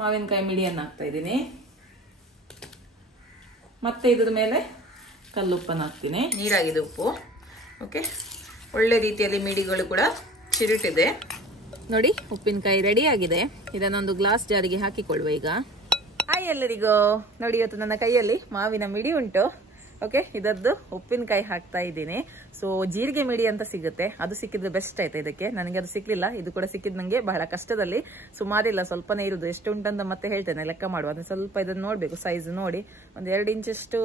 ಮಾವಿನಕಾಯಿ ಮಿಡಿಯನ್ನು ಹಾಕ್ತಾ ಇದ್ದೀನಿ. ಮತ್ತೆ ಇದ್ರ ಮೇಲೆ ಕಲ್ಲುಪ್ಪನ್ನು ಹಾಕ್ತೀನಿ. ನೀರಾಗಿದೆ ಉಪ್ಪು. ಓಕೆ, ಒಳ್ಳೆ ರೀತಿಯಲ್ಲಿ ಮಿಡಿಗಳು ಕೂಡ ಚಿರುಟಿದೆ ನೋಡಿ. ಉಪ್ಪಿನಕಾಯಿ ರೆಡಿ ಆಗಿದೆ. ಇದನ್ನೊಂದು ಗ್ಲಾಸ್ ಜಾರಿಗೆ ಹಾಕಿಕೊಳ್ಳುವ ಈಗ. ಹಾಯ್ ಎಲ್ಲರಿಗೂ, ನೋಡಿ ಇವತ್ತು ನನ್ನ ಕೈಯಲ್ಲಿ ಮಾವಿನ ಮಿಡಿ ಉಂಟು. ಓಕೆ, ಇದದ್ದು ಉಪ್ಪಿನಕಾಯಿ ಹಾಕ್ತಾ ಇದ್ದೀನಿ. ಸೊ ಜೀರಿಗೆ ಮಿಡಿ ಅಂತ ಸಿಗುತ್ತೆ, ಅದು ಸಿಕ್ಕಿದ್ರೆ ಬೆಸ್ಟ್ ಆಯ್ತು. ಇದಕ್ಕೆ ನನಗೆ ಅದು ಸಿಕ್ಲಿಲ್ಲ, ಇದು ಕೂಡ ಸಿಕ್ಕಿದ್ ನಂಗೆ ಬಹಳ ಕಷ್ಟದಲ್ಲಿ. ಸುಮಾರಿಲ್ಲ, ಸ್ವಲ್ಪನೇ ಇರುದು. ಎಷ್ಟು ಉಂಟಂತ ಮತ್ತೆ ಹೇಳ್ತೇನೆ, ಲೆಕ್ಕ ಮಾಡುವ. ಅದನ್ನ ಸ್ವಲ್ಪ ಇದನ್ನ ನೋಡ್ಬೇಕು, ಸೈಜ್ ನೋಡಿ. ಒಂದು 2 ಇಂಚಷ್ಟು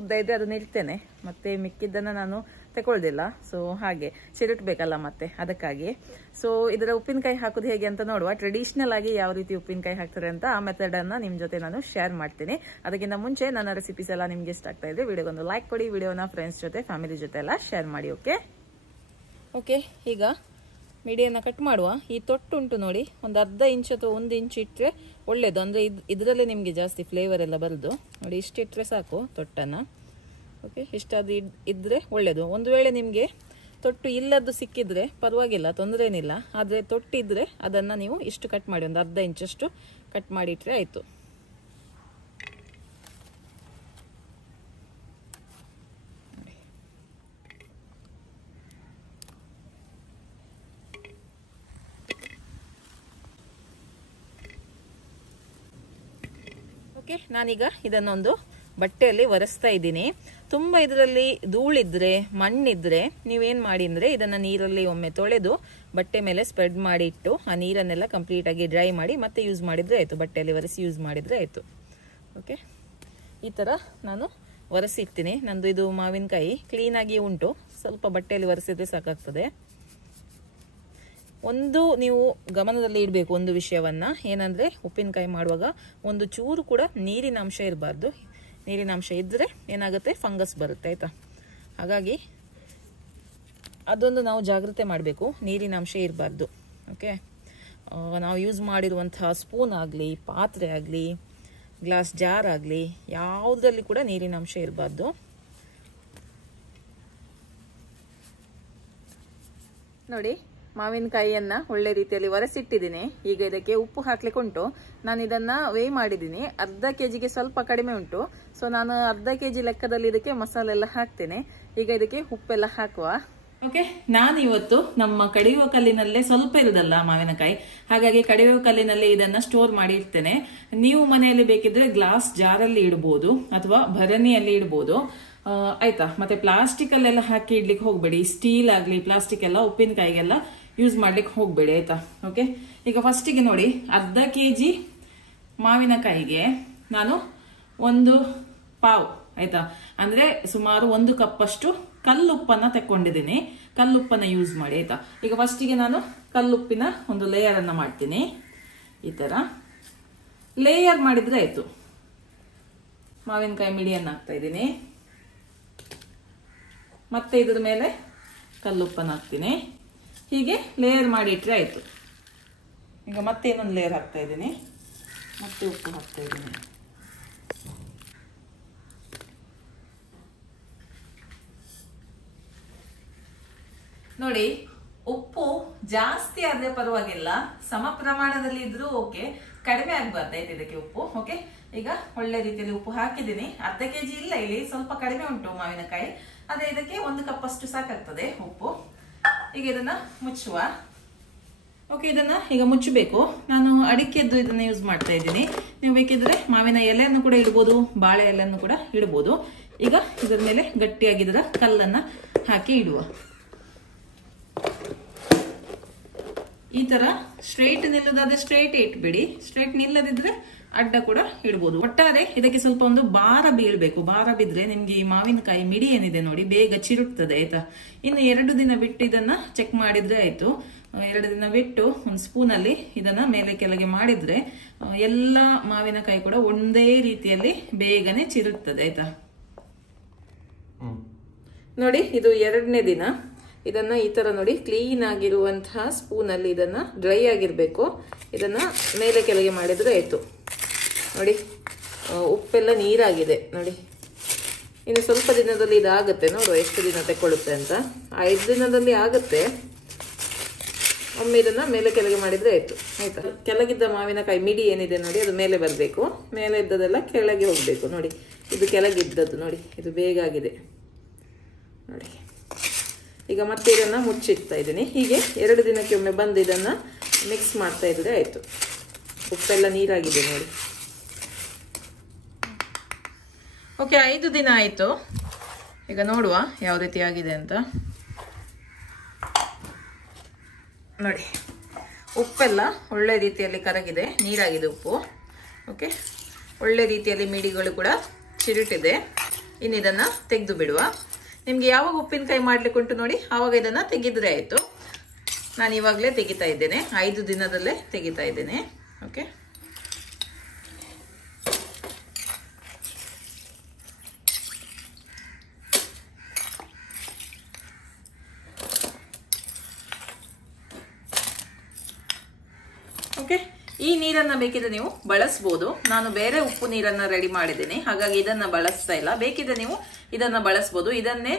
ಉದ್ದ ಇದ್ರೆ ಅದನ್ನ ಇಡ್ತೇನೆ, ಮತ್ತೆ ಮಿಕ್ಕಿದ್ದನ್ನ ನಾನು ತಗೊಳ್ದಿಲ್ಲ. ಸೊ ಹಾಗೆ ಚಿರುಟ್ಬೇಕಲ್ಲ ಮತ್ತೆ, ಅದಕ್ಕಾಗಿ. ಸೊ ಇದರ ಉಪ್ಪಿನಕಾಯಿ ಹಾಕೋದು ಹೇಗೆ ಅಂತ ನೋಡುವ. ಟ್ರೆಡಿಷನಲ್ ಆಗಿ ಯಾವ ರೀತಿ ಉಪ್ಪಿನಕಾಯಿ ಹಾಕ್ತಾರೆ ಅಂತ ಆ ಮೆಥಡ್ ಅನ್ನ ನಿಮ್ ಜೊತೆ ನಾನು ಶೇರ್ ಮಾಡ್ತೀನಿ. ಅದಕ್ಕಿಂತ ಮುಂಚೆ ನನ್ನ ರೆಸಿಪೀಸ್ ಎಲ್ಲ ನಿಮ್ಗೆ ಇಷ್ಟ ಆಗ್ತಾ ಇದೆ, ವಿಡಿಯೋಗೊಂದು ಲೈಕ್ ಕೊಡಿ, ವಿಡಿಯೋನ ಫ್ರೆಂಡ್ಸ್ ಜೊತೆ ಫ್ಯಾಮಿಲಿ ಜೊತೆ ಎಲ್ಲ ಶೇರ್ ಮಾಡಿ. ಓಕೆ, ಈಗ ಮಿಡಿಯನ್ನು ಕಟ್ ಮಾಡುವ. ಈ ತೊಟ್ಟು ಉಂಟು ನೋಡಿ, ಒಂದು ಅರ್ಧ ಇಂಚ್ ಅಥವಾ 1 ಇಂಚ್ ಇಟ್ಟರೆ ಒಳ್ಳೇದು. ಅಂದ್ರೆ ಇದರಲ್ಲಿ ನಿಮ್ಗೆ ಜಾಸ್ತಿ ಫ್ಲೇವರ್ ಎಲ್ಲ ಬರುದು ನೋಡಿ. ಇಷ್ಟಿಟ್ರೆ ಸಾಕು ತೊಟ್ಟನ್ನ. ಓಕೆ, ಇಷ್ಟಾದ ಇದ್ರೆ ಒಳ್ಳೇದು. ಒಂದು ವೇಳೆ ನಿಮ್ಗೆ ತೊಟ್ಟು ಇಲ್ಲದ್ದು ಸಿಕ್ಕಿದ್ರೆ ಪರವಾಗಿಲ್ಲ, ತೊಂದರೆ ಏನಿಲ್ಲ. ಆದ್ರೆ ತೊಟ್ಟಿದ್ರೆ ಅದನ್ನ ನೀವು ಇಷ್ಟು ಕಟ್ ಮಾಡಿ, ಒಂದು ಅರ್ಧ ಇಂಚಷ್ಟು ಕಟ್ ಮಾಡಿ ಇಟ್ರೆ ಆಯ್ತು. ಓಕೆ, ನಾನೀಗ ಇದನ್ನೊಂದು ಬಟ್ಟೆಯಲ್ಲಿ ಒರೆಸ್ತಾ ಇದ್ದೀನಿ. ತುಂಬಾ ಇದರಲ್ಲಿ ಧೂಳಿದ್ರೆ, ಮಣ್ಣಿದ್ರೆ ನೀವೇನ್ ಮಾಡಿ ಅಂದ್ರೆ ಇದನ್ನ ನೀರಲ್ಲಿ ಒಮ್ಮೆ ತೊಳೆದು ಬಟ್ಟೆ ಮೇಲೆ ಸ್ಪ್ರೆಡ್ ಮಾಡಿ ಇಟ್ಟು ಆ ನೀರನ್ನೆಲ್ಲ ಕಂಪ್ಲೀಟ್ ಆಗಿ ಡ್ರೈ ಮಾಡಿ ಮತ್ತೆ ಯೂಸ್ ಮಾಡಿದ್ರೆ ಆಯ್ತು. ಬಟ್ಟೆಯಲ್ಲಿ ಒರೆಸಿ ಯೂಸ್ ಮಾಡಿದ್ರೆ ಆಯ್ತು. ಓಕೆ, ಈ ತರ ನಾನು ಒರೆಸಿ ಇಡ್ತೀನಿ. ನಂದು ಇದು ಮಾವಿನಕಾಯಿ ಕ್ಲೀನ್ ಆಗಿ ಉಂಟು, ಸ್ವಲ್ಪ ಬಟ್ಟೆಯಲ್ಲಿ ಒರೆಸಿದ್ರೆ ಸಾಕಾಗ್ತದೆ. ಒಂದು ನೀವು ಗಮನದಲ್ಲಿ ಇಡಬೇಕು ಒಂದು ವಿಷಯವನ್ನ, ಏನಂದ್ರೆ ಉಪ್ಪಿನಕಾಯಿ ಮಾಡುವಾಗ ಒಂದು ಚೂರು ಕೂಡ ನೀರಿನ ಅಂಶ ಇರಬಾರ್ದು. ನೀರಿನ ಅಂಶ ಇದ್ರೆ ಏನಾಗುತ್ತೆ, ಫಂಗಸ್ ಬರುತ್ತೆ ಆಯ್ತಾ. ಹಾಗಾಗಿ ಅದೊಂದು ನಾವು ಜಾಗ್ರತೆ ಮಾಡಬೇಕು, ನೀರಿನ ಅಂಶ ಇರಬಾರ್ದು. ಓಕೆ, ನಾವು ಯೂಸ್ ಮಾಡಿರುವಂತಹ ಸ್ಪೂನ್ ಆಗಲಿ, ಪಾತ್ರೆ ಆಗಲಿ, ಗ್ಲಾಸ್ ಜಾರ್ ಆಗಲಿ, ಯಾವುದರಲ್ಲಿ ಕೂಡ ನೀರಿನ ಅಂಶ ಇರಬಾರ್ದು. ನೋಡಿ, ಮಾವಿನಕಾಯಿಯನ್ನ ಒಳ್ಳೆ ರೀತಿಯಲ್ಲಿ ಒರೆಸಿಟ್ಟಿದ್ದೀನಿ. ಈಗ ಇದಕ್ಕೆ ಉಪ್ಪು ಹಾಕ್ಲಿಕ್ಕೆ ಉಂಟು. ನಾನು ಇದನ್ನ ವೇ ಮಾಡಿದ್ದೀನಿ, ಅರ್ಧ ಕೆಜಿಗೆ ಸ್ವಲ್ಪ ಕಡಿಮೆ ಉಂಟು. ಸೊ ನಾನು ಅರ್ಧ ಕೆಜಿ ಲೆಕ್ಕದಲ್ಲಿ ಇದಕ್ಕೆ ಮಸಾಲೆ ಎಲ್ಲ ಹಾಕ್ತೇನೆ. ಈಗ ಇದಕ್ಕೆ ಉಪ್ಪೆಲ್ಲ ಹಾಕುವ. ಓಕೆ, ನಾನು ಇವತ್ತು ನಮ್ಮ ಕಡಿಯುವ ಕಲ್ಲಿನಲ್ಲೇ ಸ್ವಲ್ಪ ಇರುದಲ್ಲ ಮಾವಿನಕಾಯಿ, ಹಾಗಾಗಿ ಕಡಿಯುವ ಕಲ್ಲಿನಲ್ಲಿ ಇದನ್ನ ಸ್ಟೋರ್ ಮಾಡಿ ಇಡ್ತೇನೆ. ನೀವು ಮನೆಯಲ್ಲಿ ಬೇಕಿದ್ರೆ ಗ್ಲಾಸ್ ಜಾರಲ್ಲಿ ಇಡಬಹುದು ಅಥವಾ ಭರಣಿಯಲ್ಲಿ ಇಡಬಹುದು ಆಯ್ತಾ. ಮತ್ತೆ ಪ್ಲಾಸ್ಟಿಕ್ ಅಲ್ಲೆಲ್ಲ ಹಾಕಿ ಇಡ್ಲಿಕ್ಕೆ ಹೋಗ್ಬೇಡಿ. ಸ್ಟೀಲ್ ಆಗ್ಲಿ ಪ್ಲಾಸ್ಟಿಕ್ ಎಲ್ಲ ಉಪ್ಪಿನಕಾಯಿಗೆಲ್ಲ ಯೂಸ್ ಮಾಡ್ಲಿಕ್ಕೆ ಹೋಗ್ಬೇಡಿ ಆಯ್ತಾ. ಓಕೆ, ಈಗ ಫಸ್ಟಿಗೆ ನೋಡಿ, ಅರ್ಧ ಕೆಜಿ ಮಾವಿನಕಾಯಿಗೆ ನಾನು 1 ಪಾವ್ ಆಯ್ತಾ, ಅಂದ್ರೆ ಸುಮಾರು 1 ಕಪ್ ಅಷ್ಟು ಕಲ್ಲುಪ್ಪನ್ನ ತಕೊಂಡಿದ್ದೀನಿ. ಕಲ್ಲುಪ್ಪನ್ನ ಯೂಸ್ ಮಾಡಿ ಆಯ್ತಾ. ಈಗ ಫಸ್ಟಿಗೆ ನಾನು ಕಲ್ಲುಪ್ಪಿನ ಒಂದು ಲೇಯರ್ ಅನ್ನ ಮಾಡ್ತೀನಿ. ಈ ತರ ಲೇಯರ್ ಮಾಡಿದ್ರೆ ಆಯ್ತು. ಮಾವಿನಕಾಯಿ ಮಿಡಿಯನ್ನ ಹಾಕ್ತಾ ಇದ್ದೀನಿ, ಮತ್ತೆ ಇದ್ರ ಮೇಲೆ ಕಲ್ಲುಪ್ಪನ್ನ ಹಾಕ್ತೀನಿ. ಹೀಗೆ ಲೇಯರ್ ಮಾಡಿ ಇಟ್ರೆ ಆಯ್ತು. ಈಗ ಮತ್ತೆ ಇನ್ನೊಂದು ಲೇಯರ್ ಹಾಕ್ತಾ ಇದ್ದೀನಿ, ಮತ್ತೆ ಉಪ್ಪು ಹಾಕ್ತಾ ಇದ್ದೀನಿ. ನೋಡಿ, ಉಪ್ಪು ಜಾಸ್ತಿ ಆದ್ರೆ ಪರವಾಗಿಲ್ಲ, ಸಮ ಪ್ರಮಾಣದಲ್ಲಿ ಇದ್ರೂ ಓಕೆ, ಕಡಿಮೆ ಆಗ್ಬಾರ್ದಾಯ್ತು ಇದಕ್ಕೆ ಉಪ್ಪು. ಓಕೆ, ಈಗ ಒಳ್ಳೆ ರೀತಿಯಲ್ಲಿ ಉಪ್ಪು ಹಾಕಿದ್ದೀನಿ. ಅರ್ಧ ಕೆಜಿ ಇಲ್ಲ, ಇಲ್ಲಿ ಸ್ವಲ್ಪ ಕಡಿಮೆ ಉಂಟು ಮಾವಿನಕಾಯಿ, ಆದ್ರೆ ಇದಕ್ಕೆ 1 ಕಪ್ ಅಷ್ಟು ಸಾಕಾಗ್ತದೆ ಉಪ್ಪು. ಈಗ ಇದನ್ನ ಮುಚ್ಚುವ. ಓಕೆ, ಇದನ್ನ ಈಗ ಮುಚ್ಚಬೇಕು. ನಾನು ಅಡಿಕೆದ್ದು ಇದನ್ನ ಯೂಸ್ ಮಾಡ್ತಾ ಇದ್ದೀನಿ. ನೀವು ಬೇಕಿದ್ರೆ ಮಾವಿನ ಎಲೆಯನ್ನು ಕೂಡ ಇಡ್ಬೋದು, ಬಾಳೆ ಎಲೆಯನ್ನು ಕೂಡ ಇಡ್ಬೋದು. ಈಗ ಇದರ ಮೇಲೆ ಗಟ್ಟಿಯಾಗಿದ್ದರ ಕಲ್ಲನ್ನ ಹಾಕಿ ಇಡುವ. ಈ ತರ ಸ್ಟ್ರೈಟ್ ನಿಲ್ಲದಾದ್ರೆ ಸ್ಟ್ರೈಟ್ ಇಟ್ಬಿಡಿ, ಸ್ಟ್ರೈಟ್ ನಿಲ್ಲದಿದ್ರೆ ಅಡ್ಡ ಕೂಡ ಇಡ್ಬೋದು. ಒಟ್ಟಾರೆ ಇದಕ್ಕೆ ಸ್ವಲ್ಪ ಒಂದು ಭಾರ ಬೀಳ್ಬೇಕು. ಭಾರ ಬಿದ್ರೆ ನಿಮ್ಗೆ ಈ ಮಾವಿನಕಾಯಿ ಮಿಡಿ ಏನಿದೆ ನೋಡಿ ಬೇಗ ಚಿರುಟ್ತದೆ ಆಯ್ತಾ. ಇನ್ನು 2 ದಿನ ಬಿಟ್ಟು ಇದನ್ನ ಚೆಕ್ ಮಾಡಿದ್ರೆ ಆಯ್ತು. 2 ದಿನ ಬಿಟ್ಟು ಒಂದು ಸ್ಪೂನ್ ಅಲ್ಲಿ ಇದನ್ನ ಮೇಲೆ ಕೆಳಗೆ ಮಾಡಿದ್ರೆ ಎಲ್ಲ ಮಾವಿನಕಾಯಿ ಕೂಡ ಒಂದೇ ರೀತಿಯಲ್ಲಿ ಬೇಗನೆ ಚಿರುಟ್ತದೆ ಆಯ್ತಾ. ನೋಡಿ, ಇದು 2ನೇ ದಿನ. ಇದನ್ನ ಈ ತರ ನೋಡಿ, ಕ್ಲೀನ್ ಆಗಿರುವಂತಹ ಸ್ಪೂನ್ ಅಲ್ಲಿ ಇದನ್ನ ಡ್ರೈ ಆಗಿರ್ಬೇಕು. ಇದನ್ನ ಮೇಲೆ ಕೆಳಗೆ ಮಾಡಿದ್ರೆ ಆಯ್ತು. ನೋಡಿ, ಉಪ್ಪೆಲ್ಲ ನೀರಾಗಿದೆ ನೋಡಿ. ಇನ್ನು ಸ್ವಲ್ಪ ದಿನದಲ್ಲಿ ಇದಾಗುತ್ತೆ, ನೋಡುವ ಎಷ್ಟು ದಿನ ತಗೊಳ್ಳುತ್ತೆ ಅಂತ. 5 ದಿನದಲ್ಲಿ ಆಗುತ್ತೆ. ಒಮ್ಮೆ ಇದನ್ನ ಮೇಲೆ ಕೆಳಗೆ ಮಾಡಿದ್ರೆ ಆಯ್ತು ಆಯ್ತಾ. ಕೆಳಗಿದ್ದ ಮಾವಿನಕಾಯಿ ಮಿಡಿ ಏನಿದೆ ನೋಡಿ ಅದು ಮೇಲೆ ಬರಬೇಕು, ಮೇಲೆ ಇದ್ದದೆಲ್ಲ ಕೆಳಗೆ ಹೋಗ್ಬೇಕು. ನೋಡಿ ಇದು ಕೆಳಗಿದ್ದದ್ದು ನೋಡಿ, ಇದು ಬೇಗ ಆಗಿದೆ ನೋಡಿ. ಈಗ ಮತ್ತೆ ಇದನ್ನ ಮುಚ್ಚಿಡ್ತಾ ಇದ್ದೀನಿ. ಹೀಗೆ 2 ದಿನಕ್ಕೆ ಒಮ್ಮೆ ಬಂದು ಇದನ್ನ ಮಿಕ್ಸ್ ಮಾಡ್ತಾ ಇದ್ರೆ ಆಯ್ತು. ಉಪ್ಪೆಲ್ಲ ನೀರಾಗಿದೆ ನೋಡಿ. ಓಕೆ, 5 ದಿನ ಆಯ್ತು. ಈಗ ನೋಡುವ ಯಾವ ರೀತಿ ಆಗಿದೆ ಅಂತ. ನೋಡಿ ಉಪ್ಪೆಲ್ಲ ಒಳ್ಳೆ ರೀತಿಯಲ್ಲಿ ಕರಗಿದೆ, ನೀರಾಗಿದೆ ಉಪ್ಪು. ಓಕೆ, ಒಳ್ಳೆ ರೀತಿಯಲ್ಲಿ ಮಿಡಿಗಳು ಕೂಡ ಚಿರುಟಿದೆ. ಇನ್ನು ಇದನ್ನ ತೆಗೆದು ಬಿಡುವ. ನಿಮ್ಗೆ ಯಾವಾಗ ಉಪ್ಪಿನಕಾಯಿ ಮಾಡ್ಲಿಕ್ಕೆ ಉಂಟು ನೋಡಿ ಆವಾಗ ಇದನ್ನ ತೆಗೆದ್ರೆ ಆಯ್ತು. ನಾನು ಇವಾಗಲೇ ತೆಗಿತಾ ಇದ್ದೇನೆ, 5 ದಿನದಲ್ಲೇ ತೆಗಿತಾ ಇದ್ದೇನೆ. ಓಕೆ, ಓಕೆ, ಈ ನೀರನ್ನ ಬೇಕಿದ್ರೆ ನೀವು ಬಳಸಬಹುದು. ನಾನು ಬೇರೆ ಉಪ್ಪು ನೀರನ್ನ ರೆಡಿ ಮಾಡಿದ್ದೀನಿ, ಹಾಗಾಗಿ ಇದನ್ನ ಬಳಸ್ತಾ ಇಲ್ಲ. ಬೇಕಿದ್ರೆ ನೀವು ಇದನ್ನ ಬಳಸಬಹುದು. ಇದನ್ನೇ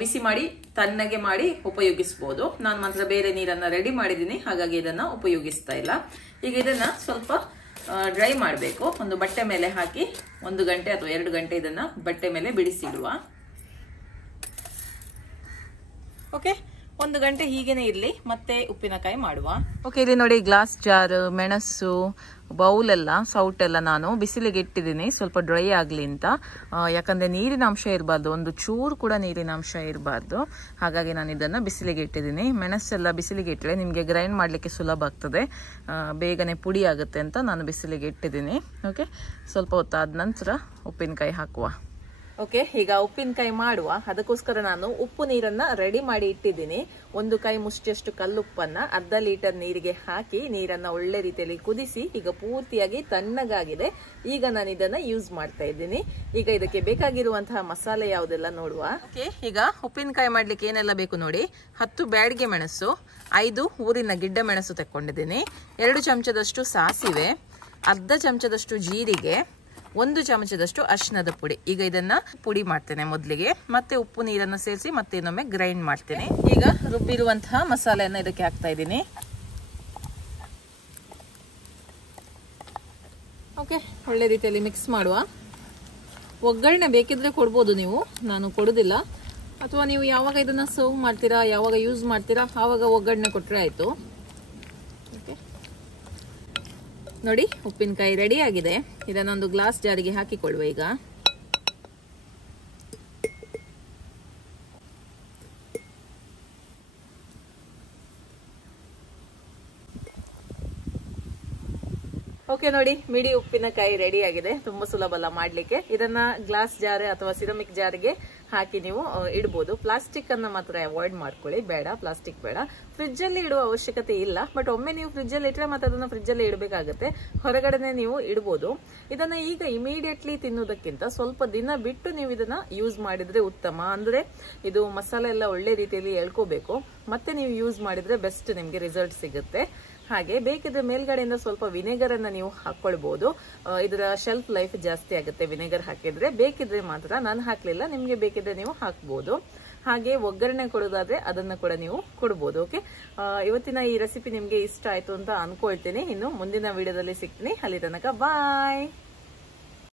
ಬಿಸಿ ಮಾಡಿ ತಣ್ಣಗೆ ಮಾಡಿ ಉಪಯೋಗಿಸಬಹುದು. ನಾನು ಮಾತ್ರ ಬೇರೆ ನೀರನ್ನ ರೆಡಿ ಮಾಡಿದ್ದೀನಿ, ಹಾಗಾಗಿ ಇದನ್ನ ಉಪಯೋಗಿಸ್ತಾ ಇಲ್ಲ. ಈಗ ಇದನ್ನ ಸ್ವಲ್ಪ ಡ್ರೈ ಮಾಡಬೇಕು. ಒಂದು ಬಟ್ಟೆ ಮೇಲೆ ಹಾಕಿ 1 ಗಂಟೆ ಅಥವಾ 2 ಗಂಟೆ ಇದನ್ನ ಬಟ್ಟೆ ಮೇಲೆ ಬಿಡಿಸಿಡುವ. ಓಕೆ, 1 ಗಂಟೆ ಹೀಗೇನೆ ಇರ್ಲಿ, ಮತ್ತೆ ಉಪ್ಪಿನಕಾಯಿ ಮಾಡುವ. ಓಕೆ, ಇಲ್ಲಿ ನೋಡಿ ಗ್ಲಾಸ್ ಜಾರ್, ಮೆಣಸು, ಬೌಲ್ ಎಲ್ಲ, ಸೌಟ್ ಎಲ್ಲ ನಾನು ಬಿಸಿಲಿಗೆ ಇಟ್ಟಿದ್ದೀನಿ ಸ್ವಲ್ಪ ಡ್ರೈ ಆಗ್ಲಿ ಅಂತ. ಯಾಕಂದ್ರೆ ನೀರಿನ ಅಂಶ ಇರಬಾರ್ದು, ಒಂದು ಚೂರು ಕೂಡ ನೀರಿನ ಅಂಶ ಇರಬಾರ್ದು. ಹಾಗಾಗಿ ನಾನು ಇದನ್ನ ಬಿಸಿಲಿಗೆ ಇಟ್ಟಿದ್ದೀನಿ. ಮೆಣಸೆಲ್ಲ ಬಿಸಿಲಿಗೆ ಇಟ್ಟರೆ ನಿಮಗೆ ಗ್ರೈಂಡ್ ಮಾಡ್ಲಿಕ್ಕೆ ಸುಲಭ ಆಗ್ತದೆ, ಬೇಗನೆ ಪುಡಿ ಆಗುತ್ತೆ ಅಂತ ನಾನು ಬಿಸಿಲಿಗೆ ಇಟ್ಟಿದ್ದೀನಿ. ಓಕೆ, ಸ್ವಲ್ಪ ಹೊತ್ತಾದ ನಂತರ ಉಪ್ಪಿನಕಾಯಿ ಹಾಕುವ. ಓಕೆ, ಈಗ ಉಪ್ಪಿನಕಾಯಿ ಮಾಡುವ. ಅದಕ್ಕೋಸ್ಕರ ನಾನು ಉಪ್ಪು ನೀರನ್ನ ರೆಡಿ ಮಾಡಿ ಇಟ್ಟಿದ್ದೀನಿ. 1 ಕೈ ಮುಷ್ಟಿಯಷ್ಟು ಕಲ್ಲುಪ್ಪನ್ನ ಅರ್ಧ ಲೀಟರ್ ನೀರಿಗೆ ಹಾಕಿ ನೀರನ್ನ ಒಳ್ಳೆ ರೀತಿಯಲ್ಲಿ ಕುದಿಸಿ ಈಗ ಪೂರ್ತಿಯಾಗಿ ತಣ್ಣಗಾಗಿದೆ. ಈಗ ನಾನು ಇದನ್ನ ಯೂಸ್ ಮಾಡ್ತಾ ಇದ್ದೀನಿ. ಈಗ ಇದಕ್ಕೆ ಬೇಕಾಗಿರುವಂತಹ ಮಸಾಲೆ ಯಾವುದೆಲ್ಲ ನೋಡುವ. ಓಕೆ, ಈಗ ಉಪ್ಪಿನಕಾಯಿ ಮಾಡ್ಲಿಕ್ಕೆ ಏನೆಲ್ಲ ಬೇಕು ನೋಡಿ. 10 ಬ್ಯಾಡಗೆ ಮೆಣಸು, 5 ಊರಿನ ಗಿಡ್ಡ ಮೆಣಸು ತಕೊಂಡಿದ್ದೀನಿ, 2 ಚಮಚದಷ್ಟು ಸಾಸಿವೆ, ಅರ್ಧ ಚಮಚದಷ್ಟು ಜೀರಿಗೆ, 1 ಚಮಚದಷ್ಟು ಅರಿಶಿಣದ ಪುಡಿ. ಈಗ ಇದನ್ನ ಪುಡಿ ಮಾಡ್ತೇನೆ ಮೊದಲಿಗೆ, ಮತ್ತೆ ಉಪ್ಪು ನೀರನ್ನು ಸೇರಿಸಿ ಮತ್ತೆ ಇನ್ನೊಮ್ಮೆ ಗ್ರೈಂಡ್ ಮಾಡ್ತೇನೆ. ಈಗ ರುಬ್ಬಿರುವಂತಹ ಮಸಾಲೆಯನ್ನ ಇದಕ್ಕೆ ಹಾಕ್ತಾ ಇದ್ದೀನಿ. ಓಕೆ, ಒಳ್ಳೆ ರೀತಿಯಲ್ಲಿ ಮಿಕ್ಸ್ ಮಾಡುವ. ಒಗ್ಗರಣೆ ಬೇಕಿದ್ರೆ ಕೊಡ್ಬೋದು ನೀವು, ನಾನು ಕೊಡುದಿಲ್ಲ. ಅಥವಾ ನೀವು ಯಾವಾಗ ಇದನ್ನ ಸರ್ವ್ ಮಾಡ್ತೀರಾ, ಯಾವಾಗ ಯೂಸ್ ಮಾಡ್ತೀರಾ ಆವಾಗ ಒಗ್ಗರಣೆ ಕೊಟ್ರೆ ಆಯ್ತು. ನೋಡಿ ಉಪ್ಪಿನಕಾಯಿ ರೆಡಿ ಆಗಿದೆ. ಇದನ್ನೊಂದು ಗ್ಲಾಸ್ ಜಾರಿಗೆ ಹಾಕಿಕೊಳ್ಳುವ. ಈಗ ಓಕೆ, ನೋಡಿ ಮಿಡಿ ಉಪ್ಪಿನಕಾಯಿ ರೆಡಿ ಆಗಿದೆ. ತುಂಬಾ ಸುಲಭ ಅಲ್ಲ ಮಾಡ್ಲಿಕ್ಕೆ. ಇದನ್ನ ಗ್ಲಾಸ್ ಜಾರ್ ಅಥವಾ ಸಿರಮಿಕ್ ಜಾರ್ಗೆ ಹಾಕಿ ನೀವು ಇಡಬಹುದು. ಪ್ಲಾಸ್ಟಿಕ್ ಅನ್ನ ಮಾತ್ರ ಅವಾಯ್ಡ್ ಮಾಡ್ಕೊಳ್ಳಿ, ಬೇಡ, ಪ್ಲಾಸ್ಟಿಕ್ ಬೇಡ. ಫ್ರಿಜ್ ಅಲ್ಲಿ ಇಡುವ ಅವಶ್ಯಕತೆ ಇಲ್ಲ, ಬಟ್ ಒಮ್ಮೆ ನೀವು ಫ್ರಿಜ್ ಅಲ್ಲಿ ಇಟ್ರೆ ಮತ್ತೆ ಅದನ್ನ ಫ್ರಿಜ್ ಅಲ್ಲಿ ಇಡಬೇಕಾಗುತ್ತೆ. ಹೊರಗಡೆನೆ ನೀವು ಇಡಬಹುದು. ಇದನ್ನ ಈಗ ಇಮಿಡಿಯೇಟ್ಲಿ ತಿನ್ನುವುದಕ್ಕಿಂತ ಸ್ವಲ್ಪ ದಿನ ಬಿಟ್ಟು ನೀವು ಇದನ್ನ ಯೂಸ್ ಮಾಡಿದ್ರೆ ಉತ್ತಮ. ಅಂದ್ರೆ ಇದು ಮಸಾಲೆ ಎಲ್ಲ ಒಳ್ಳೆ ರೀತಿಯಲ್ಲಿ ಎಳ್ಕೋಬೇಕು, ಮತ್ತೆ ನೀವು ಯೂಸ್ ಮಾಡಿದ್ರೆ ಬೆಸ್ಟ್, ನಿಮ್ಗೆ ರಿಸಲ್ಟ್ ಸಿಗುತ್ತೆ. ಹಾಗೆ ಬೇಕಿದ್ರೆ ಮೇಲ್ಗಡೆಯಿಂದ ಸ್ವಲ್ಪ ವಿನೆಗರ್ ಅನ್ನ ನೀವು ಹಾಕೊಳ್ಬಹುದು. ಇದರ ಶೆಲ್ಫ್ ಲೈಫ್ ಜಾಸ್ತಿ ಆಗುತ್ತೆ ವಿನೆಗರ್ ಹಾಕಿದ್ರೆ. ಬೇಕಿದ್ರೆ ಮಾತ್ರ, ನಾನು ಹಾಕ್ಲಿಲ್ಲ, ನಿಮ್ಗೆ ಬೇಕಿದ್ರೆ ನೀವು ಹಾಕ್ಬಹುದು. ಹಾಗೆ ಒಗ್ಗರಣೆ ಕೊಡೋದಾದ್ರೆ ಅದನ್ನ ಕೂಡ ನೀವು ಕೊಡಬಹುದು. ಓಕೆ, ಇವತ್ತಿನ ಈ ರೆಸಿಪಿ ನಿಮ್ಗೆ ಇಷ್ಟ ಆಯ್ತು ಅಂತ ಅನ್ಕೊಳ್ತೀನಿ. ಇನ್ನು ಮುಂದಿನ ವಿಡಿಯೋದಲ್ಲಿ ಸಿಗ್ತೀನಿ. ಅಲ್ಲಿ ತನಕ ಬಾಯ್.